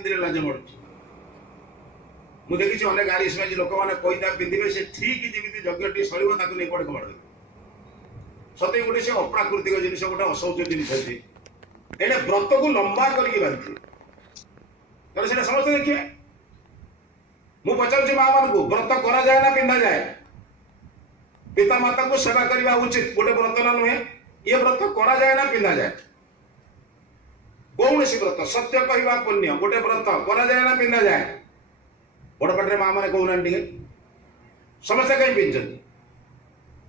ପିंधिले लाज मड़ुच मु देखी अनेक आरिश लोक मैंने पैदा पिंधे से ठीक जमी यज्ञटी सर ताकू नहीं कड़े कबाड़ सतई गोटे से अप्राकृतिक जिन गोटे अशौच जिन एने व्रत को लंबा करके बांधे तेना समस्त देखिए मु पचार माँ मान को व्रत करा जाए ना पिंधा जाए पिता माता को सेवा करने उचित गोटे व्रत ना नुहे ये व्रत करा जाए ना पिंधा जाए कौन सी व्रत सत्य कहवा पुण्य गोटे व्रत करा जाए ना पिंधा जाए बड़ पाटे माँ मैंने कहना समस्या कहीं पिंधि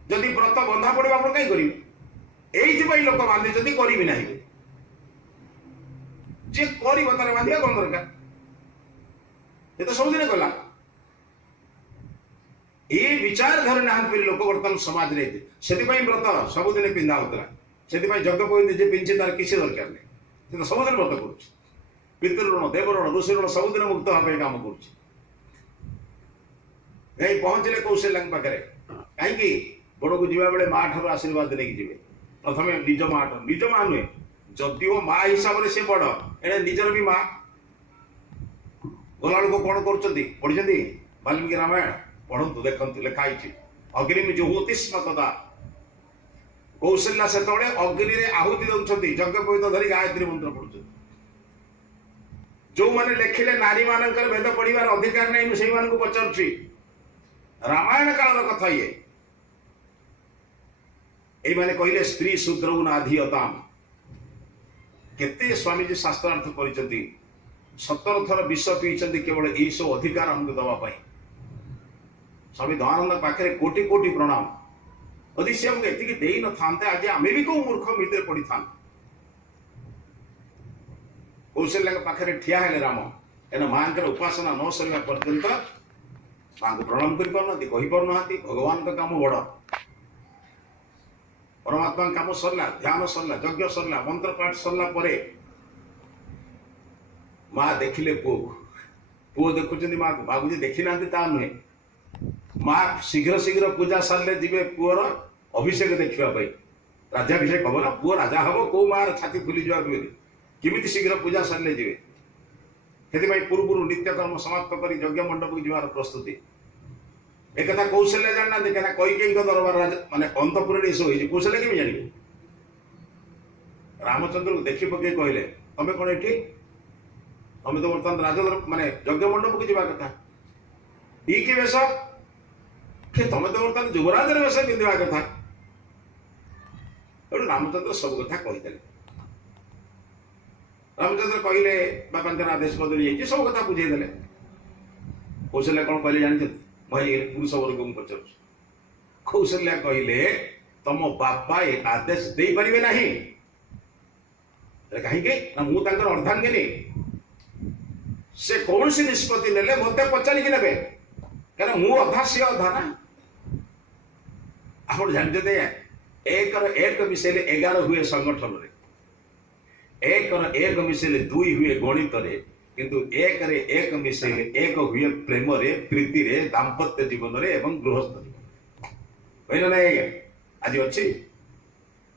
जदि व्रत बंधा पड़े आप कहीं करेंगे यही लोक बांधि करी ना जे कर बांधा कौन दरकार ये तो सबुदिन गला ये विचार धरी ना लोक बर्तमान समाज से व्रत सबुदिन पिंधा होता से यज्ञ पवित्र जे पिंधे तार किसी दरकार नहीं तो सबुदिन व्रत कर पितृ ऋण देव ऋण ऋषि ऋण सबुदिन मुक्त भाव काम कर पहुंचले कौशल्या पाखे कहीं बड़ को जीवा बेले माँ ठार आशीर्वाद नहीं जी प्रथम निज माँ नुहे जदिव माँ हिसाब से बड़ एने निजर भी माँ गला लोक कौन कर वाल्मीकि रामायण पढ़ु देखु लिखाई अग्नि जुहोति स्म तदा कौशल्या से अग्नि रे आहुति दौरान यज्ञ पवित्र धरी गायत्री मंत्र पढ़ुं जो मैंने लिखिले नारी मान भेद पढ़ार अधिकार नहीं से पचार रामायण काल कथा ये मैंने कहले स्त्री शूद्र नाधीयताम केते स्वामीजी शास्त्रार्थ कर 17 थर विष पीछे केवल यही सब अधिकार हमको दवाई स्वामी दयानंद पाखे कोटि कोटि प्रणाम यदि सी हमको एति दे न था आज आम भी कौ मूर्ख भितर पड़ी था कौशल्या पाखे ठिया है राम एना माँ उपासना न सरवा पर्यंत माँ को प्रणाम कर भगवान का काम बड़ परमात्मा काम सरला ध्यान सरला यज्ञ सरला मंत्र पाठ सरला परे माँ देखिले पुओ देखुं माँ को बाबूजी देखी ना नुहे माँ शीघ्र शीघ्र पूजा सारे जी पुअर अभिषेक देखापी राजाभिषेक हम ना पुओ राजा हम कौ माँ छाती फुली जाए किमिति शीघ्र पूजा सारे जी से पूर्व नित्यकर्म समाप्त कर यज्ञ मंडप को जीवार प्रस्तुति एक कथा कौशल्या जाना कहीं कैकेयी दरबार माने अंतपुर सब कौशल्या केमी जान रामचंद्र को देखी पकई कहले तमें कौन ये तमें तो बर्तमान राज माने यज्ञ मंडप को जीवा कथा ई कि वेश तमें तो बर्तमान युवराज वेश पिंधा कथा रामचंद्र सब कथा कहीदे रामचंद्र कहले बापा आदेश बदली सब कथा बुझेदे कौशल्या कौन कहले जानते पुरुष वर्ग को पचार कौशल्या कहले तम बापा आदेश दे पारे ना कहीं मुझे अर्धांगिनी से कौन सी निष्पत्ति ने मत पचारिकी ने क्या मु अधा सी अधा ना आप जानते एक मिसेले 11 हुए संगठन रे एक मिसेले 2 हुए गणित रे किंतु एक मिसेले 1 हुए प्रेम रे प्रीति रे दाम्पत्य जीवन रे एवं गृहस्थ जीवन कहना ना आज अच्छी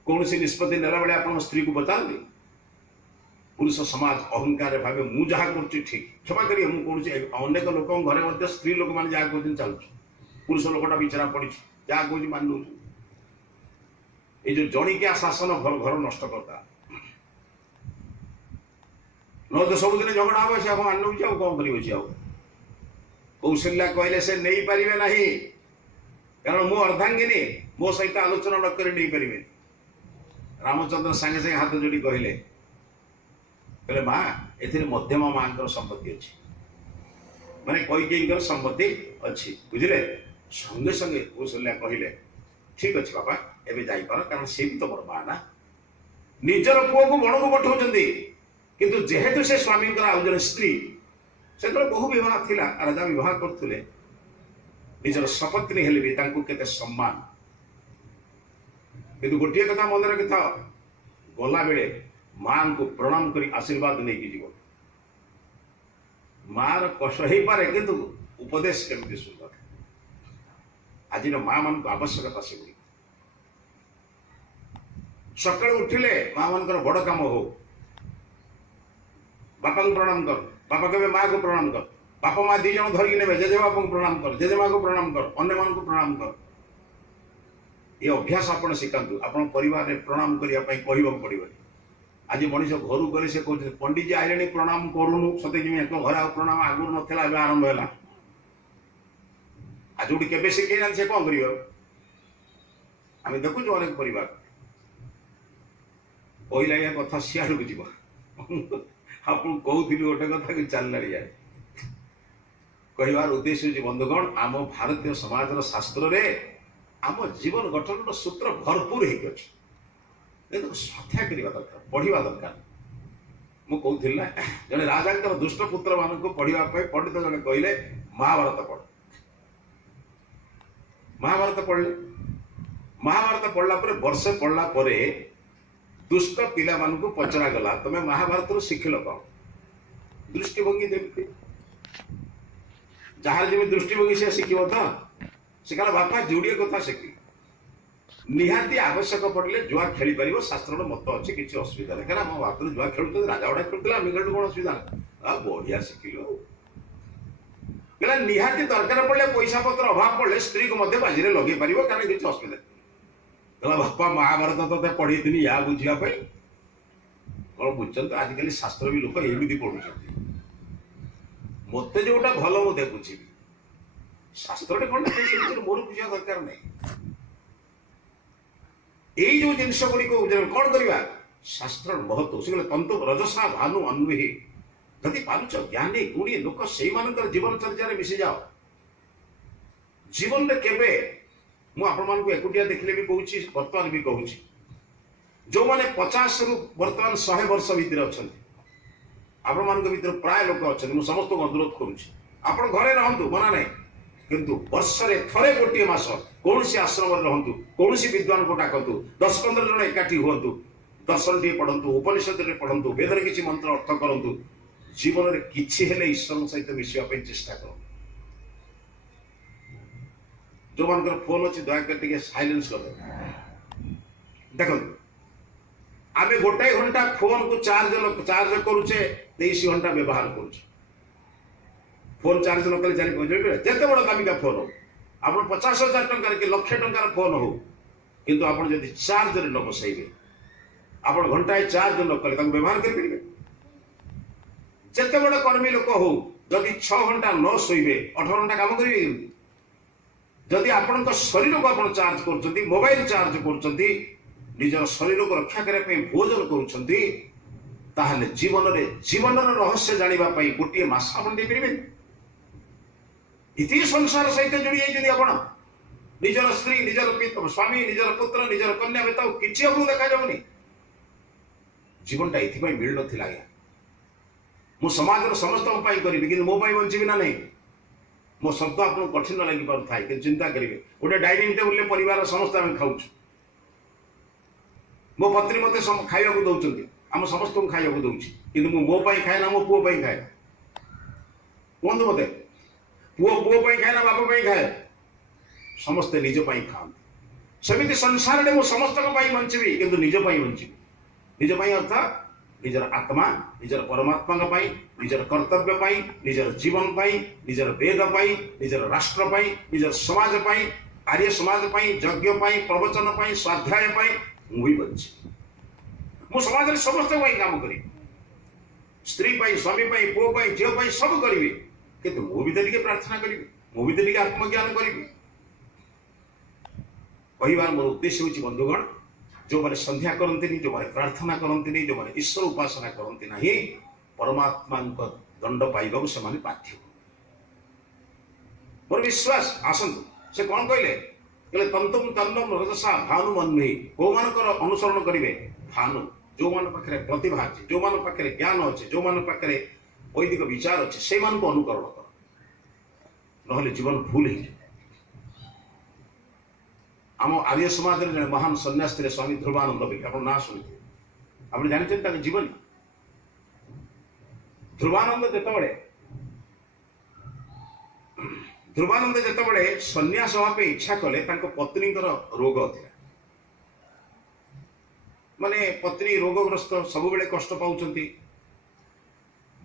कौन सी निष्पत्ति नेला बेले आप स्त्री को पचारती पुरुष समाज अहंकार भाव मु जहाँ कर ठीक क्षमा करिए मुझे अनेक लोक घरे स्त्री लोक मैंने जहाँ कहते चलु पुरुष लोकटा बिचरा पड़ी जहाँ कह मान दौ ये जो जणिकिया शासन घर नष्ट करता न तो सबुदिन झगड़ा हम से मान नौ कौन कर कौशल्या कहले से नहीं पारे ना कारण मु अर्धांगिनी मो सहित आलोचना न कर नहीं पारे रामचंद्र सांगे सांगे हाथ जोड़ी कहले माँ ए मध्यम माँ संपत्ति अच्छी माने कैकेयी संपत्ति अच्छी बुझे संगे संगे कौशल्या कहले ठीक अच्छे बाबा एवं जापार कारण सी भी तो मोर माँ ना निजर पुओ को बण को पठाऊँ किंतु जेहेतु से स्वामी आउ जन स्त्री से बहु विवाह थिला राजा विवाह करथुले निजर सपत्नी हेले भी तांको केते सम्मान किंतु गोटे कथा मन रखि था गला बेले मां को प्रणाम करी आशीर्वाद नहीं की जीव मार कष्ट हो पारे किंतु उपदेश केमती सुंदर आज माँ मान को आवश्यकता से सकाल उठिले माँ मान बड़ काम हो बापा को प्रणाम कर बापा कहे माँ को प्रणाम कर, बापा माँ दी जन धरिक ने जेजेबापा को प्रणाम कर, जेजेमा को प्रणाम कर, अन्य मान को प्रणाम कर। ये अभ्यास आप शिखातु। आप परिवार में प्रणाम करने कहवाक पड़े। आज मनीष घर गले से कहते पंडित जी आइले प्रणाम करूनु सत्य एक घर आ प्रणाम आगुरी नाला आरंभ है। आज जो के शिखे ना से कौन कर आम देखु अनेक परिवार कहला या कथा सियाड़ को जीव आप कहती गोटे कथा कि चलना जाए कहवार उद्देश्य हूँ बंधुगण आम भारतीय समाज शास्त्र रे आम जीवन गठन सूत्र भरपूर हो स्वाध्याय करने दरकार पढ़ा दरकार। मुझे ना जड़े राजा दुष्ट पुत्र मान पढ़ापी पंडित जड़े कहले महाभारत पढ़। महाभारत पढ़ले महाभारत पढ़ला वर्षे पढ़ला दुष्ट पिला मान को पचरा गला तुम्हें महाभारत शिखिल कौन दृष्टिभंगी देवी जहां जमी दृष्टिभंगी से शिखिब तो से कहला बापा जोड़े कथा शिखी निहाती आवश्यक पड़े जुआ खेली पार शास्त्र मत अच्छे किसी असुविधा नहीं क्या बात जुआ खेलते राजा गुड़ा खेलुला आम खेलु कौन असुविधा बढ़िया शिखिल कहला निहाती दरकार पड़े पैसा पत्र अभाव पड़े स्त्री को बाजी लगे पार क्या किसी असुविधा कहला बापा महाभारत तो पढ़ी या बुझापी कौन बुझे आजिकल शास्त्र भी लोक एमती पढ़ुं मत जोटा भल मुझे बुझी शास्त्र कौन मोर बुझा दरकार नहीं यही जो जिनस गुड़ी कौन करवा शास्त्र महत्व से तंतु रजसा भानु अन्वी जदि पारुच ज्ञानी गुणी लोक से जीवन चर्चा मिसी जाओ जीवन में केवे मुझे एकुटिया देखले भी कहूँ बर्तमान भी कहूँ जो मैंने 50 रु बर्तमान 100 वर्ष भितर अच्छा आपण मान भर प्राय लोक अच्छा मुझे समस्त अनुरोध करुँच घरे रहतु मना ना किंतु वर्षे थरे गोटे मास कौन आश्रम रहतु कौन विद्वान को डाकतु 10-15 जन एकाठी हूँ दर्शन टे पढ़ु उपनिषद पढ़ु वेदर किसी मंत्र अर्थ करूँ जीवन में किसी ईश्वर सहित मिसापी चेष्टा करूँ जो मान फोन अच्छी दयाकर साइलेंस कर देखो आम गोटाए घंटा फोन को चार्ज करुचे 23 घंटा व्यवहार करुचे फोन चार्ज न कले जिते बड़ दामिका फोन हो आप 50,000 टंकार कि लक्षे टंकार फोन हो किंतु आप चार्ज न बसैबे आप घंटाए चार्ज न कले व्यवहार करेंगे जिते बड़ कर्मी लोक हो जदि 6 घंटा न शोबे 18 घंटा काम करेंगे जदि आपण शरीर को आप चार्ज कर मोबाइल चार्ज कर निजर शरीर को रक्षा करने भोजन कर जीवन में जीवन रहस्य जानापी गोटे मस आप पारे इति संसार सहित जोड़ी जाइए आप निजर स्त्री निजर स्वामी निजर पुत्र निजर कन्या बेता किसी आपको देखा जाऊनी जीवनटा ये मिल ना आज्ञा मु समाज समस्त करी कि मो बची ना नहीं मो शब्द आपको कठिन लगी पार था कि चिंता करेंगे गोटे डाइनिंग टेबुल परिवार समस्त आम खाऊ मो पत्नी मत खाया दौरान आम समस्त खाया दौर कि मो खाए ना मो पुओ खाए कहतु मत पुओ खाए ना बाप खाए समस्ते निज खाते सेमती संसार में समस्त बंचबी कि निज बंचबी निज अर्थात निजर आत्मा निजर परमात्मा निजर कर्तव्य निजर जीवन निजर वेद निजर राष्ट्र निजर समाज आर्य समाज यज्ञ प्रवचन स्वाध्याय मुझे बची मु समाज में समस्त काम करी स्त्री स्वामी पुओ झील सब करी कि मु भी प्रार्थना करी मु भी आत्मज्ञान करी कहवार मोर उद्देश्य हूँ बंधुगण जो मैंने संध्या करती जो मैंने प्रार्थना करती जो मैंने ईश्वर उपासना करती ना परमात्मा दंड पाइबा से बाध्य मोर विश्वास आसतु से कौन कहले तंतुम तन्नम रजसा भानु मन्वी कौ मान अनुसरण करेंगे भानु जो मान पाखे प्रतिभा अच्छे जो मान पाखे ज्ञान अच्छे जो मान पाखे वैदिक विचार अच्छे से अनुकरण कर ना जीवन भूल हो आम आर्य समाज जन महान सन्यास थे स्वामी ध्रुवानंद बोली आप ना शुणी आप जानते जीवन ध्रुवानंद जिते सन्यास हाँ इच्छा कले पत्नी रोग था माने पत्नी रोगग्रस्त सब बेले कष्ट पाँच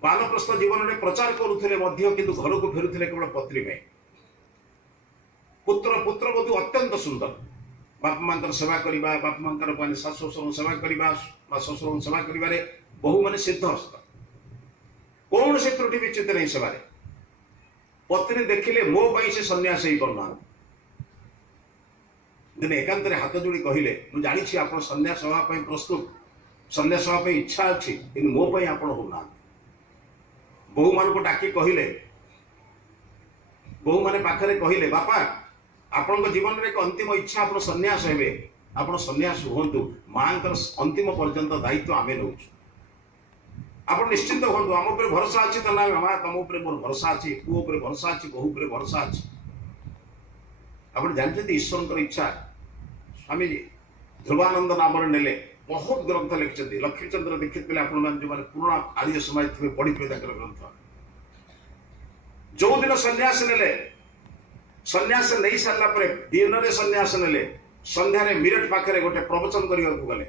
ବାନପ୍ରସ୍ଥ ଜୀବନରେ ପ୍ରଚାର କରୁଥିଲେ ମଧ୍ୟ କିନ୍ତୁ ଘରକୁ ଫେରୁଥିଲେ କେବଳ ପତ୍ନୀ ପାଇଁ। ପୁତ୍ରବଧୂ ଅତ୍ୟନ୍ତ ସୁନ୍ଦର, ବାପା ମାଙ୍କର ସେବା କରିବା, ବାପା ମାଙ୍କର ମାନେ ଶାଶୁ ଶ୍ୱଶୁରଙ୍କ ସେବା କରିବା ବା ଶ୍ୱଶୁରଙ୍କ ସେବା କରିବାରେ ବହୁମାନେ ସିଦ୍ଧହସ୍ତ, କୌଣସି ତ୍ରୁଟି ବିଚ୍ୟୁତ ନାହିଁ ସେବାରେ। ପତ୍ନୀ ଦେଖିଲେ ମୋ ପାଇଁ ସେ ସନ୍ନ୍ୟାସ ହେଇପାରୁନାହାନ୍ତି। ଦିନେ ଏକାନ୍ତରେ ହାତ ଯୋଡ଼ି କହିଲେ, ମୁଁ ଜାଣିଛି ଆପଣ ସନ୍ନ୍ୟାସ ହେବା ପାଇଁ ପ୍ରସ୍ତୁତ, ସନ୍ନ୍ୟାସ ହେବା ପାଇଁ ଇଚ୍ଛା ଅଛି, କିନ୍ତୁ ମୋ ପାଇଁ ଆପଣ ହଉନାହାନ୍ତି। ବୋହୂମାନଙ୍କୁ ଡାକି କହିଲେ, ବୋହୂମାନେ ପାଖରେ କହିଲେ, ବାପା ଆପଣଙ୍କ ଜୀବନରେ ଏକ ଅନ୍ତିମ ଇଚ୍ଛା, ଆପଣ ସନ୍ନ୍ୟାସ ହେବେ, ଆପଣ ସନ୍ନ୍ୟାସ ହୁଅନ୍ତୁ, ମାଙ୍କର ଅନ୍ତିମ ପର୍ଯ୍ୟନ୍ତ ଦାୟିତ୍ୱ ଆମେ ନେଉଛୁ, ଆପଣ ନିଶ୍ଚିନ୍ତ ହୁଅନ୍ତୁ, ଆମ ଉପରେ ଭରସା ଅଛି ତ? ନା ମା ତମ ଉପରେ ମୋର ଭରସା ଅଛି, ପୁଅ ଉପରେ ଭରସା ଅଛି, ବୋହୂ ଉପରେ ଭରସା ଅଛି। ଆପଣ ଜାଣିଛନ୍ତି ଈଶ୍ୱରଙ୍କର ଇଚ୍ଛା। ସ୍ୱାମୀଜୀ ଧ୍ରୁବାନନ୍ଦ ନାମରେ ନେଲେ, ବହୁତ ଗ୍ରନ୍ଥ ଲେଖିଛନ୍ତି। ଲକ୍ଷ୍ମୀଚନ୍ଦ୍ର ଦୀକ୍ଷିତ ପିଲା ଆପଣମାନେ ଯେଉଁମାନେ ପୁରୁଣା ଆର୍ଯ୍ୟ ସମାଜ ଥିବେ ପଢିଥିବେ ତାଙ୍କର ଗ୍ରନ୍ଥ। ଯୋଉଦିନ ସନ୍ନ୍ୟାସ ନେଲେ, ସନ୍ନ୍ୟାସ ନେଇ ସାରିଲା ପରେ ଦିନରେ ସନ୍ନ୍ୟାସ ନେଲେ, ସନ୍ଧ୍ୟାରେ ମିରଟ ପାଖରେ ଗୋଟେ ପ୍ରବଚନ କରିବାକୁ ଗଲେ।